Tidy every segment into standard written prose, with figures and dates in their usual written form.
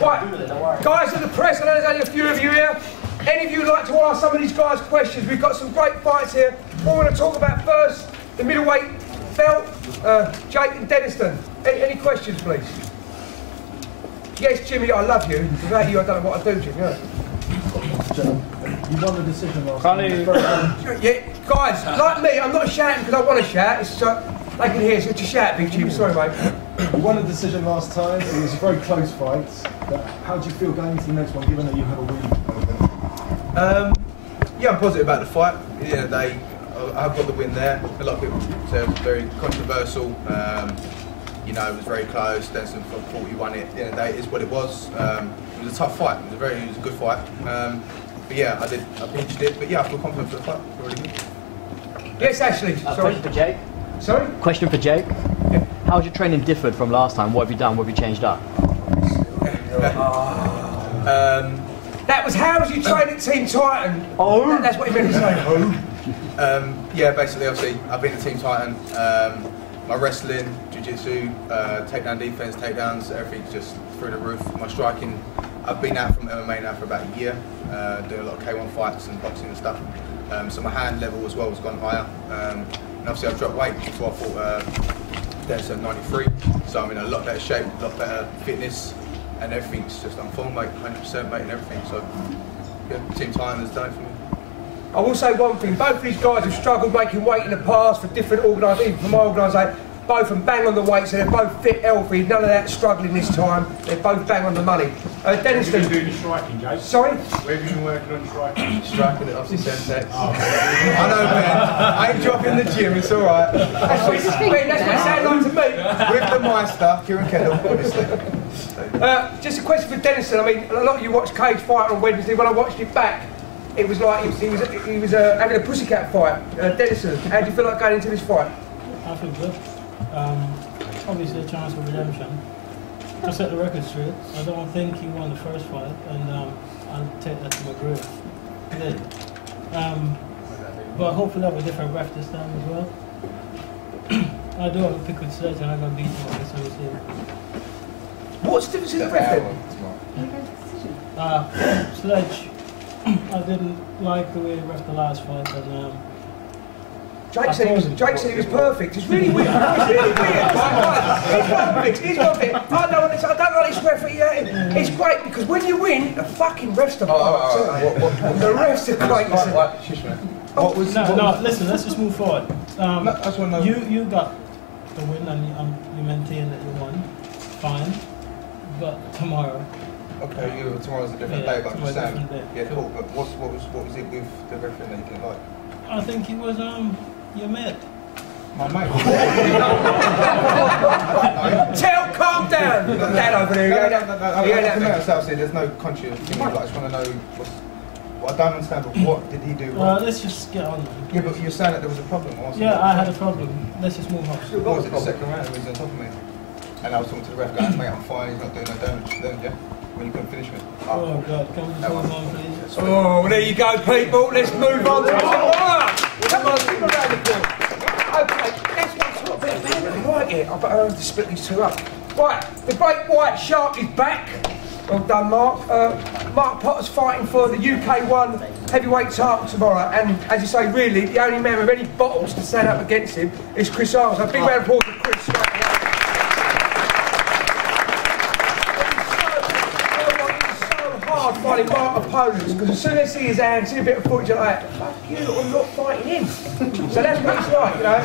Right, guys of the press, I know there's only a few of you here. Any of you would like to ask some of these guys questions? We've got some great fights here. What we're going to talk about first, the middleweight belt, Jake and Denniston. Any questions, please? Yes, Jimmy, I love you. Without you, I don't know what I'd do, Jimmy. Yeah. You won the decision last time. Yeah, guys, like me, I'm not shouting because I want to shout. It's they can hear, so it's a shout, Big Jim. Sorry, mate. You won the decision last time. It was a very close fight. How do you feel going into the next one, given that you have a win? Yeah, I'm positive about the fight. At the end of the day, I've got the win there. A lot of people say it was very controversial. You know, it was very close. Denson thought he won it. At the end of the day, it is what it was. It was a tough fight. It was a good fight. But yeah, I pinched it. But yeah, I feel confident for the fight. Really good. Yes, Ashley. Question for Jake. Sorry? Question for Jake. Yeah. How's your training differed from last time? What have you done? What have you changed up? That was how's you train at Team Titan? Oh, that's what he meant to say. Yeah, basically, obviously, I've been at Team Titan. My wrestling, jiu-jitsu, takedown defense, takedowns, everything's just through the roof. My striking, I've been out from MMA now for about a year, doing a lot of K1 fights and boxing and stuff. So my hand level as well has gone higher. And obviously I've dropped weight, so I thought that's at 93. So I'm in a lot better shape, a lot better fitness, and everything's just on form, mate, 100% mate, and everything. So yeah, Team Titan has done it for me. I will say one thing, both these guys have struggled making weight in the past for different organisations, even for my organisation. Both of them bang on the weight, so they're both fit, healthy, none of that struggling this time. They're both bang on the money. Denniston. Where have you been doing your striking, Jake? Sorry? Where have you been working on striking? Striking it, obviously, Sensex. Oh, I know, man. I ain't dropping the gym, it's alright. That's what it sounds like to me. With the Meister, Kieran Kettle, obviously. Just a question for Denniston. I mean, a lot of you watched Cage fight on Wednesday. When I watched it back, it was like he was having a pussycat fight. Denniston, how do you feel like going into this fight? I feel good. Obviously a chance for redemption. I set the record straight. I don't think he won the first fight, and I'll take that to my grave. He did. But hopefully I'll have a different ref this time as well. I do have a pick with Sledge, and I'm going to beat him on this one. What's the difference in the ref then? Sledge, I didn't like the way he ref the last fight, and Jake said he was perfect. It's really weird. It's really weird. Here's one bit. I don't like this referee. It's great because when you win, the fucking refs are the refs are great. What was? No, listen. Let's just move forward. You got the win and you maintain that you won. Fine, but tomorrow. Okay, tomorrow's a different day, but I'm just saying. Yeah, cool. But what was it with the referee that you didn't like? I think it was your mate. My mate. Calm down. Dad over there. There's no conscience thing. I just want to know what I don't understand. But what did he do wrong? Let's just get on. Yeah, but you're saying that there was a problem. Yeah, I had a problem. Let's just move on. What was it? The second round, he was on top of me, and I was talking to the ref, going, "Mate, I'm fine. He's not doing no damage." Then, yeah. When you couldn't finish me. Oh God, can we just move on, please? Oh, well, there you go, people. Let's move on to come on, people around the field. Okay, that's one sort of bit of better. Right here, I've got to split these two up. Right, the great white shark is back. Well done, Mark. Mark Potter's fighting for the UK 1 heavyweight title tomorrow, and as you say, really, the only man with any bottles to stand up against him is Chris Arms. A big round of applause for Chris. Finding Mark opponents because as soon as they see his hand, see a bit of footage like that, fuck you, I'm not fighting him. So that's what it's like, you know.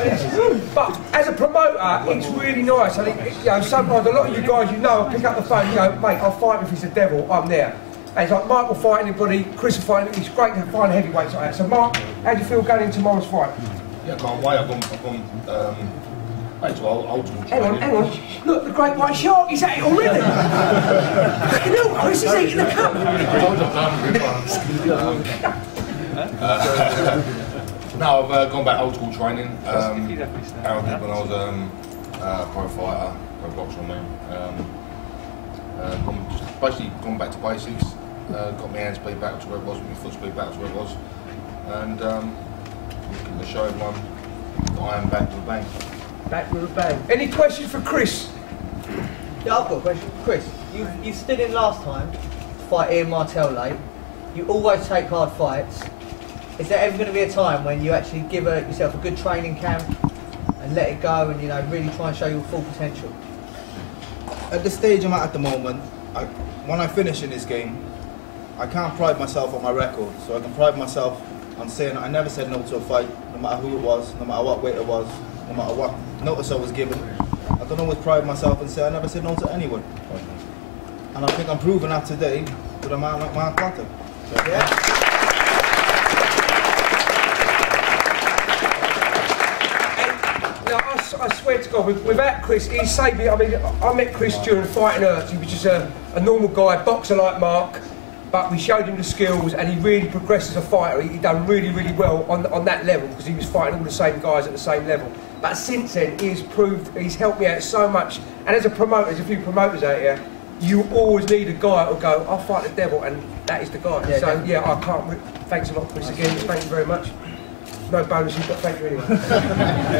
But as a promoter, it's really nice. I think, you know, sometimes a lot of you guys, you know, pick up the phone and go, mate, I'll fight him if he's the devil, I'm there. And it's like Mark will fight anybody, Chris will fight anybody. It's great to find heavyweights like that. So Mark, how do you feel going into tomorrow's fight? Yeah, I can't wait. I've gone to old school. Hang on. Look, the great white shark, he's at it already. Fucking hell, Chris is eating the cup. No, I've gone back old school training. How I did when I was a pro fighter, pro boxer, just basically gone back to basics. Got my hands speed back to where it was, my foot speed back to where it was, and looking to show everyone that I am back with a bang. Back with a bang. Any questions for Chris? Yeah, I've got a question. Chris, you stood in last time to fight Ian Martell late. You always take hard fights. Is there ever going to be a time when you actually give yourself a good training camp and let it go and, you know, really try and show your full potential? At the stage I'm at the moment, when I finish in this game, I can't pride myself on my record. So I can pride myself on saying I never said no to a fight, no matter who it was, no matter what weight it was, no matter what notice I was given. I can always pride myself and say I never said no to anyone. And I think I'm proving that today with a man like Mark Potter. So, Yeah. I swear to God, without Chris, he's saved me. I mean, I met Chris during Fighting Hurts. He was just a normal guy, boxer like Mark, but we showed him the skills and he really progressed as a fighter. He done really, really well on that level because he was fighting all the same guys at the same level. But since then, he's helped me out so much. And as a promoter, there's a few promoters out here, you always need a guy who'll go, I'll fight the devil, and that is the guy. Yeah, so, yeah, I can't. Thanks a lot, Chris, again. Thank you very much. No bonuses, but thank you anyway.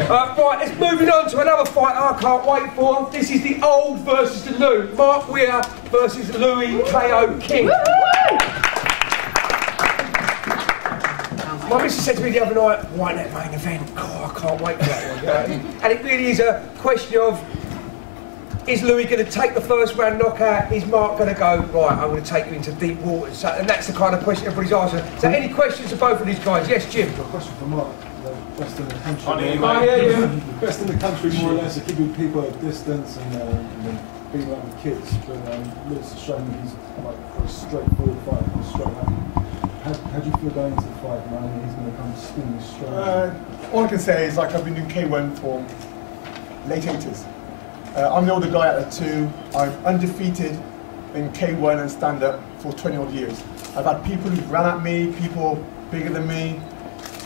Right, let's moving on to another fight I can't wait for. This is the old versus the new. Mark Weir versus Louis KO King. My missus said to me the other night, why that main event? Oh, I can't wait for that one. You know? And it really is a question of, is Louis going to take the first round knockout? Is Mark going to go, right, I'm going to take you into deep waters? So, and that's the kind of question everybody's asking. So any questions for both of these guys? Yes, Jim? A question for Mark. The best in the country. Yeah. Best in the country, more or less, of keeping people at a distance and being around with kids. But Lewis has shown me he's like a straightforward fighter, straight up. How do you feel going into the fight, man? He's going to come spinning straight. All I can say is, like, I've been doing K1 for late 80s. I'm the older guy out of the two. I'm undefeated in K1 and stand-up for 20 odd years. I've had people who've run at me, people bigger than me.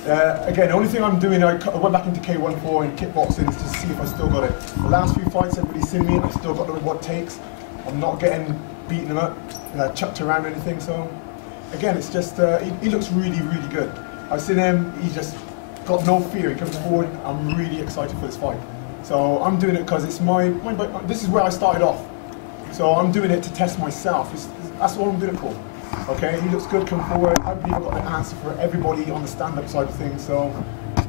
Again, the only thing I'm doing, I went back into K1 for in kickboxing is to see if I still got it. The last few fights, everybody's seen me, I still got what it takes. I'm not getting beaten him up, chucked around or anything, so again, it's just, he looks really, really good. I've seen him, he's just got no fear, he comes forward, I'm really excited for this fight. So I'm doing it because it's this is where I started off. So I'm doing it to test myself. That's all I'm doing it for. Okay, he looks good, come forward. I believe I've got the answer for everybody on the stand-up side of things. So,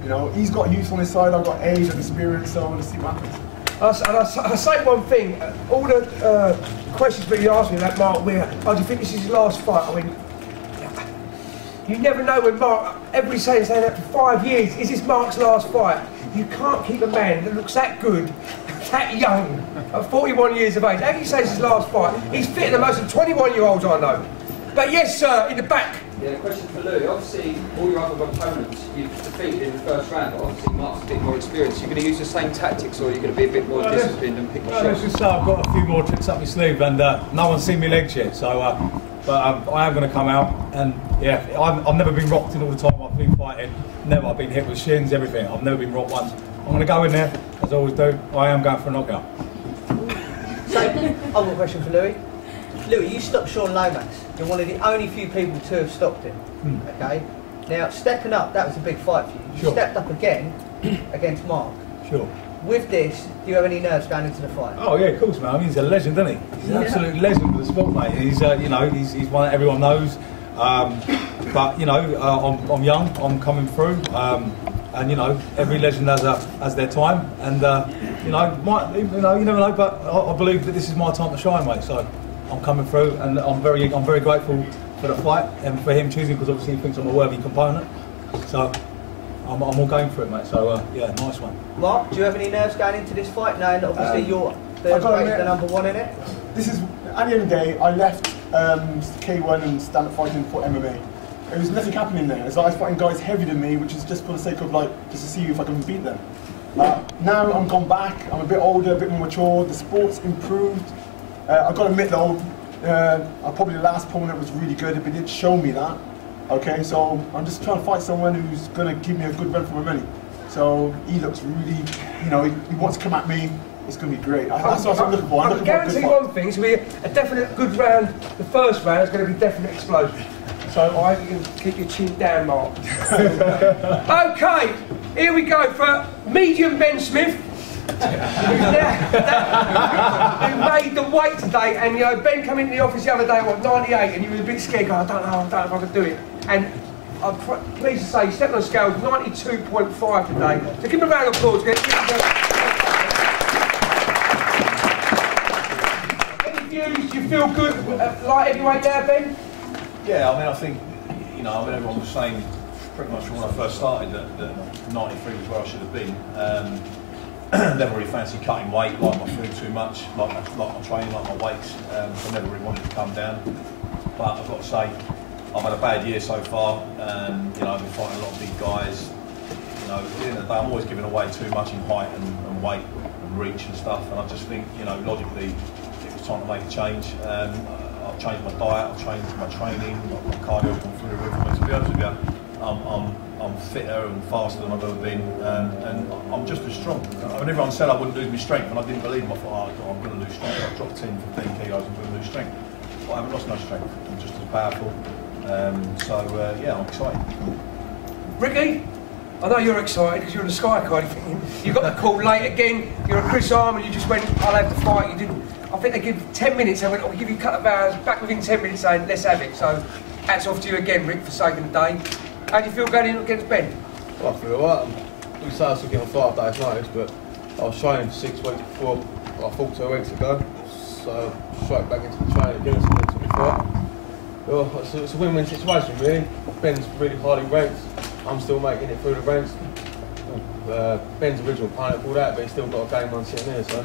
you know, he's got youth on his side, I've got age and experience, so let's see what happens. I say one thing, all the questions that you asked me about Mark Weir, do you think this is his last fight? I mean, you never know when Mark, everybody's saying that for 5 years, is this Mark's last fight? You can't keep a man that looks that good, that young, at 41 years of age. How can you say it's his last fight? He's fitter than most of the 21-year-olds I know. But yes, sir, in the back. Yeah, question for Louis. Obviously, all your other opponents you've defeated in the first round, but obviously Mark's a bit more experienced. You're going to use the same tactics, or you're going to be a bit more disciplined and pick your shots? Let's just say I've got a few more tricks up my sleeve, and no one's seen me legs yet, so I am going to come out, and yeah, I've never been rocked in all the time I've been fighting. Never, I've been hit with shins, everything. I've never been rocked once. I'm going to go in there, as I always do. I am going for a knockout. So, I've got a question for Louis. Louis, you stopped Sean Lomax. You're one of the only few people to have stopped him. Okay? Now, stepping up, that was a big fight for you. You stepped up again against Mark. Sure. With this, do you have any nerves going into the fight? Oh yeah, of course, man. I mean, he's a legend, isn't he? He's an absolute legend of the sport, mate. He's, you know, he's one that everyone knows. But you know, I'm young. I'm coming through, and you know, every legend has their time. And you know, you never know. But I believe that this is my time to shine, mate. So I'm coming through, and I'm very grateful for the fight and for him choosing, because obviously he thinks I'm a worthy component. So I'm all going for it, mate. So yeah, nice one. Mark, do you have any nerves going into this fight, knowing that obviously you're the number one in it? This is, at the end of the day, I left K1 and stand-up fighting for MMA. There was nothing happening there. It's like I was fighting guys heavier than me, which is just for the sake of, like, just to see if I can beat them. Now I'm gone back, I'm a bit older, a bit more mature, the sport's improved. I've got to admit though, probably the last opponent was really good, but it didn't show me that. Okay, so I'm just trying to fight someone who's going to give me a good run for my money. So he looks really, you know, he wants to come at me. It's going to be great. That's what I'm looking for. I can guarantee one thing, it's going to be a definite good round. The first round is going to be a definite explosion. So I hope you can keep your chin down, Mark. Okay, here we go for medium Ben Smith who made the weight today, and you know, Ben came into the office the other day, what, 98, and he was a bit scared, going, I don't know if I can do it. And I'm pleased to say, he stepped on the scales, 92.5 today. So give him a round of applause. Any views? Do you feel good, light heavyweight there, Ben? Yeah, I mean, I think, you know, everyone was saying pretty much when I first started that 93 was where I should have been. Never really fancied cutting weight, like my food too much, like my training, like my weights. So I never really wanted to come down. But I've got to say, I've had a bad year so far. You know, I've been fighting a lot of big guys. You know, at the end of the day, I'm always giving away too much in height and weight and reach and stuff. And I just think, you know, logically, it was time to make a change. I've changed my diet, I've changed my training, my cardio from through the roof. And to be honest with you, I'm fitter and faster than I've ever been, and I'm just as strong. I mean, everyone said I wouldn't lose my strength, and I didn't believe them. I thought, oh, I'm going to lose strength. I've dropped 10, 15 kilos, I'm going to lose strength. But I haven't lost no strength. I'm just as powerful. Yeah, I'm excited. Ricky, I know you're excited because you're in the Sky Card. You got the call late again. You're a Chris Arm, and you just went, I'll have the fight. You didn't. I think they give 10 minutes. They went, I'll give you a couple of hours. Back within 10 minutes, saying, let's have it. So, hats off to you again, Rick, for saving the day. How do you feel going in against Ben? Well, I feel alright. We say I was looking on 5 days' notice, but I was training 6 weeks before. I fought 2 weeks ago, so straight back into the training again as I did before. Well, it's a win-win situation, really. Ben's really highly ranked. I'm still making it through the ranks. Ben's original opponent pulled out, but he's still got a game on sitting here, so.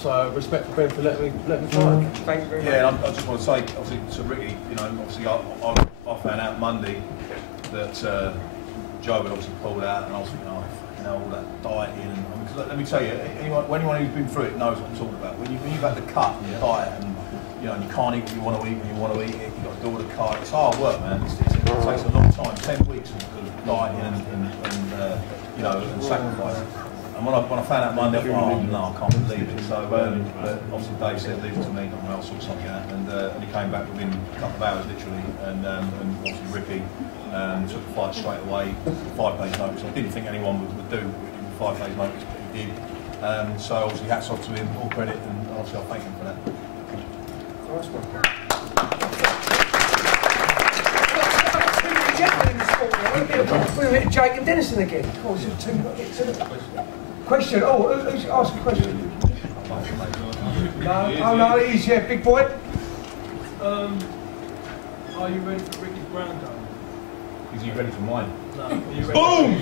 So respect for Ben for letting me fight. Thank you very much. Yeah, and I just want to say, obviously, to Ricky, you know, obviously I found out Monday that Joe had obviously pulled out, and I was thinking, oh, you know, all that dieting. And let me tell you, anyone who's been through it knows what I'm talking about. When you've had the cut and the diet, and you know, and you can't eat what you want to eat when you want to eat it, you've got to do all the cut. It's hard work, man. It takes a long time, 10 weeks of dieting and you know, and sacrifice. And when I found out Monday, I thought, oh no, I can't believe it. So but obviously Dave said, leave it to me, I'll sort something out. And he came back within a couple of hours, literally. And obviously Ricky took the fight straight away, 5 days notice. I didn't think anyone would do it with 5 days notice, but he did. So obviously hats off to him, all credit, and obviously I thank him for that. Nice one. We're here, Jake and Dennison again. Oh, is it 2 minutes? Question. Oh, who's asking a question? No, oh no, it is, yeah, big boy. Are you ready for Ricky's ground game? Is he ready for mine? No. Are you ready? Boom! In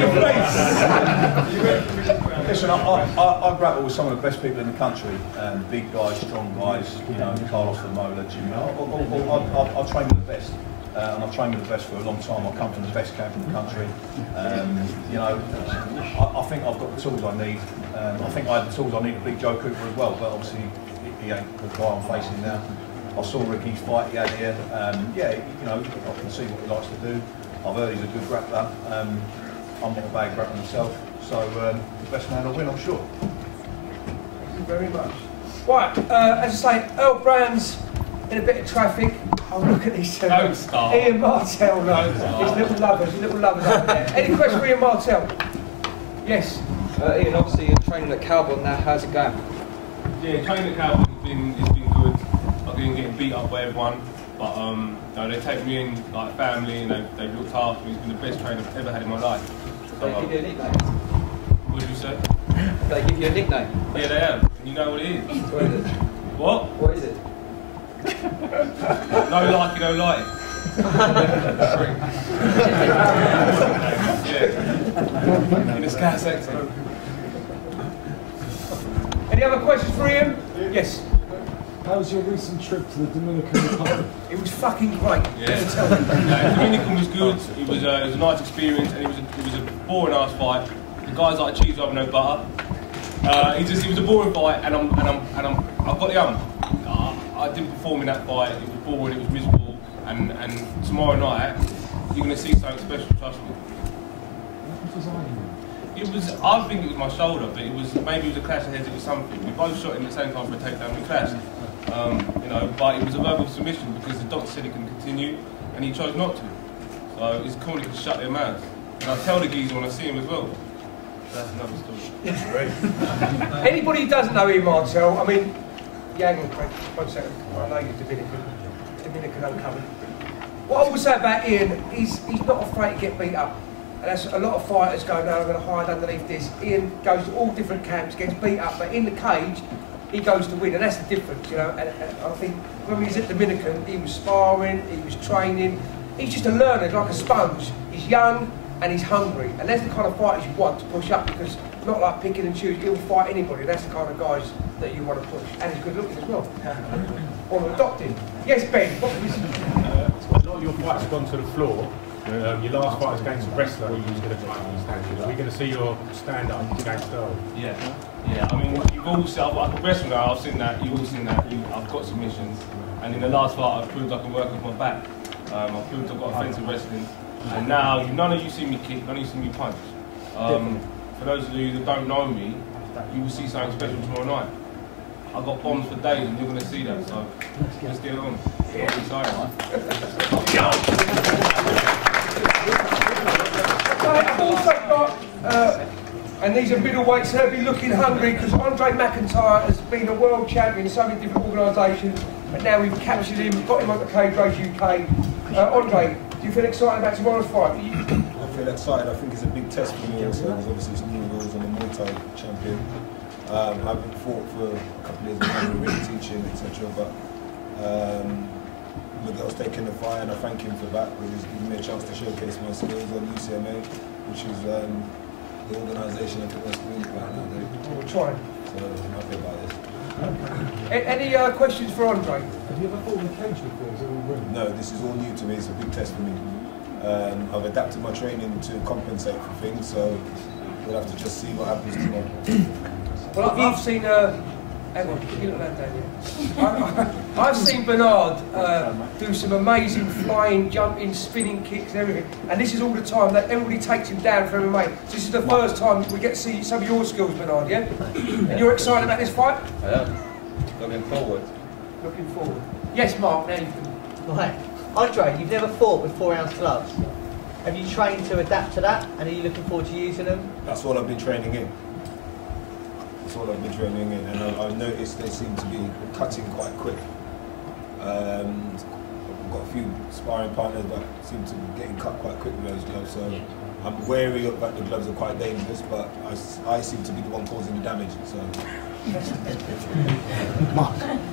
your face! Are you ready for Ricky's ground game? Listen, I grapple with some of the best people in the country, big guys, strong guys, you know, Carlos the Mola, Jimmy. I train with the best. And I've trained with the best for a long time. I come from the best camp in the country. You know, I think I've got the tools I need. I think I had the tools I need to beat Joe Cooper as well, but obviously he ain't the guy I'm facing now. I saw Ricky's fight he had here. Yeah, you know, I can see what he likes to do. I've heard he's a good grappler. I'm not a bad grappler myself, so the best man will win, I'm sure. Thank you very much. Right, as I say, Earl Brown's in a bit of traffic. Oh, look at these two. Don't start. Ian Martell, no. His little lovers over there. Any question for Ian Martell? Yes. Ian, obviously you're training at Cowboy now. How's it going? Yeah, training at Cowboy has been good. I've been getting beat up by everyone, but you know, they take me in like family, and they've looked after me. It's been the best training I've ever had in my life. So, they give you a nickname? What did you say? They give you a nickname? Yeah, they have. And you know what it is. What is it? What? What is it? No like, you don't like it. Yeah. In a Scouse accent. Any other questions for Ian? Yes. How was your recent trip to the Dominican Republic? It was fucking great. Yeah. Dominican was good. It was a nice experience, and it was a boring ass fight. The guys like cheese over no butter. It was a boring fight, and I've got the I didn't perform in that fight. It was boring. It was miserable. And tomorrow night you're gonna see something special. Trust me. It was. I think it was my shoulder, but maybe it was a clash of heads. It was something. We both shot in the same time for a takedown. We clashed. You know, but it was a verbal submission because the doctor said he can continue, and he chose not to. So his corner could shut their mouths. And I tell the geezer when I see him as well. That's another story. Anybody who doesn't know Ian Martel, I mean, hang on, one second. I know you're Dominican uncovered. What I will say about Ian, he's not afraid to get beat up. And that's a lot of fighters go, no, I'm going to hide underneath this. Ian goes to all different camps, gets beat up, but in the cage, he goes to win, and that's the difference, you know. And I think when he was at Dominican, he was sparring, he was training. He's just a learner, like a sponge. He's young and he's hungry, and that's the kind of fighters you want to push up, because not like picking and choosing. He'll fight anybody. That's the kind of guys that you want to push, and he's good looking as well. Or adopted. Yes, Ben. What was a lot of your fights have gone to the floor. Your last fight was against a wrestler who was going to try and stand. Are we going to see your stand-up against style? Yeah, yeah. I mean, you've all seen. I can wrestle now. I've seen that. You've all seen that. I've got submissions, and in the last fight, I've proved I can work with my back. I've proved I've got offensive wrestling, and now none of you see me kick, none of you see me punch. For those of you that don't know me, you will see something special tomorrow night. I've got bombs for days, and you're going to see that. So let's get on. Yeah. I've also got, and these are middleweights, they'll be looking hungry, because Andre McIntyre has been a world champion in so many different organisations, but now we've captured him, got him on the Cage Rage UK. Andre, do you feel excited about tomorrow's fight? I feel excited. I think it's a big test for me also, because obviously it's new rules. I'm a Muay Thai champion. I haven't fought for a couple of years, I'm really teaching, etc. But Miguel's taking the fight, and I thank him for that, because he's given me a chance to showcase my skills on UCMMA, which is the organisation I think that's doing right now. We're trying. So I'm happy about this. Any questions for Andre? Have you ever fought in a cage before? Is it all real? No, this is all new to me. It's a big test for me. I've adapted my training to compensate for things, so we'll have to just see what happens tomorrow. Well, I've seen. Hang on, you look that down. I've seen Bernard do some amazing flying, jumping, spinning kicks and everything. And this is all the time that everybody takes him down for MMA. So this is the first time we get to see some of your skills, Bernard, yeah? And you're excited about this fight? I am. Looking forward. Looking forward. Yes, Mark, now you can. Right. Andre, you've never fought with 4-ounce gloves. Have you trained to adapt to that, and are you looking forward to using them? That's all I've been training in. That's all I've been training in, and I've noticed they seem to be cutting quite quick. I've got a few sparring partners that seem to be getting cut quite quick with those gloves, so I'm wary of that the gloves are quite dangerous, but I seem to be the one causing the damage. So.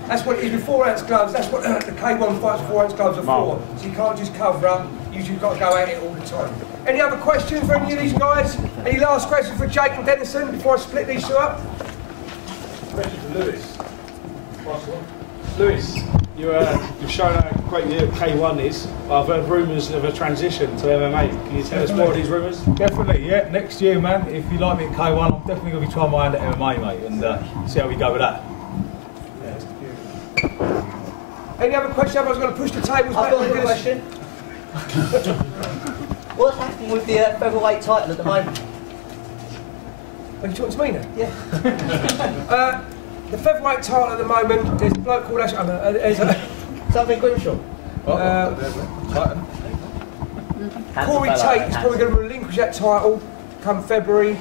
That's what it is with 4-ounce gloves. That's what the K1 fights 4-ounce gloves are for. So you can't just cover up. You've just got to go at it all the time. Any other questions for any of these guys? Any last questions for Jake and Dennison before I split these two up? Question for Lewis. Lewis, you've shown how great your K1 is. I've heard rumours of a transition to MMA. Can you tell us more of these rumours? Definitely, yeah. Next year, man, if you like me at K1, I'm definitely going to be trying my hand at MMA, mate, and see how we go with that. Any other questions? Everyone's going to push the tables back. I've got a question. What's happening with the featherweight title at the moment? Are you talking to me now? Yeah. The featherweight title at the moment, there's a bloke called Ash. Something Grimshaw. Corey Tate is probably going to relinquish that title come February.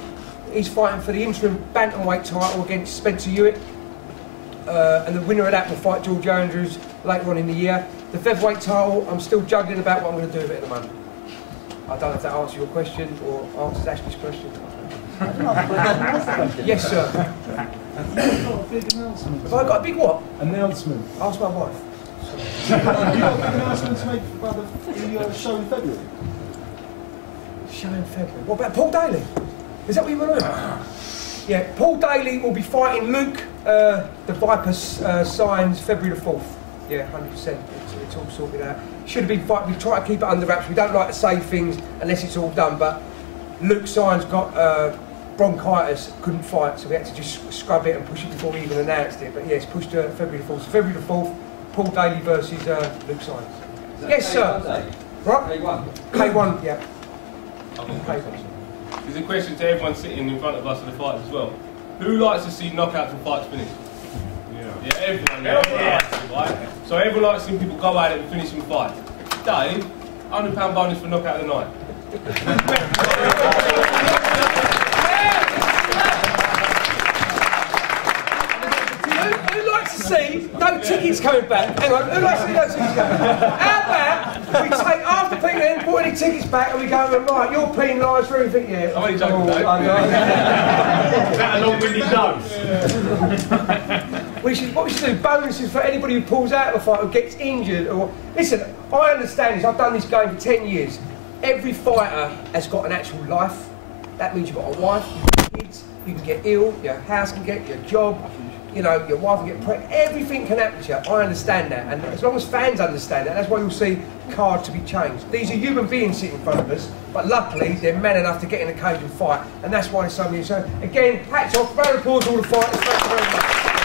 He's fighting for the interim bantamweight title against Spencer Hewitt. And the winner of that will fight George Andrews later on in the year. The featherweight title, I'm still juggling about what I'm going to do with it at the moment. I don't know if that answers your question or answers Ashley's question. Yes, sir. Have you got a big announcement? Have I got a big what? Announcement. Ask my wife. Have you got a big announcement to make about the show in February? Show in February. What about Paul Daly? Is that what you want to know? Yeah, Paul Daly will be fighting Luke, the Viper signs February the 4th. Yeah, 100%. It's all sorted out. Should have been fighting. We try to keep it under wraps. We don't like to say things unless it's all done, but Luke Signs got bronchitis, couldn't fight, so we had to just scrub it and push it before we even announced it. But yeah, it's pushed to February the 4th. So February the 4th, Paul Daly versus Luke Signs. Yes, sir. Right? K1, yeah. K1. There's a question to everyone sitting in front of us in the fight as well. Who likes to see knockouts and fights finished? Yeah, everyone. Yeah, likes it, right? So everyone likes seeing people go at it and finish in fight. Dave, £100 bonus for knockout of the night. tickets coming back. Hang on, who likes to see those tickets coming back? How about we take half the people in, put any tickets back, and we go, right, you're penalised for everything, yeah. I'm only joking, though. Is that a long-winded nose? What we should do, bonuses for anybody who pulls out of a fight or gets injured. Or listen, I understand this. I've done this game for 10 years. Every fighter has got an actual life. That means you've got a wife, you've got kids, you can get ill, your house can get, your job, you know, your wife will get pregnant. Everything can happen to you. I understand that. And as long as fans understand that, that's why you'll see cards to be changed. These are human beings sitting in front of us, but luckily they're man enough to get in the cage and fight. And that's why there's so many. So again, hats off, round of applause to all the fighters. Thank you very much.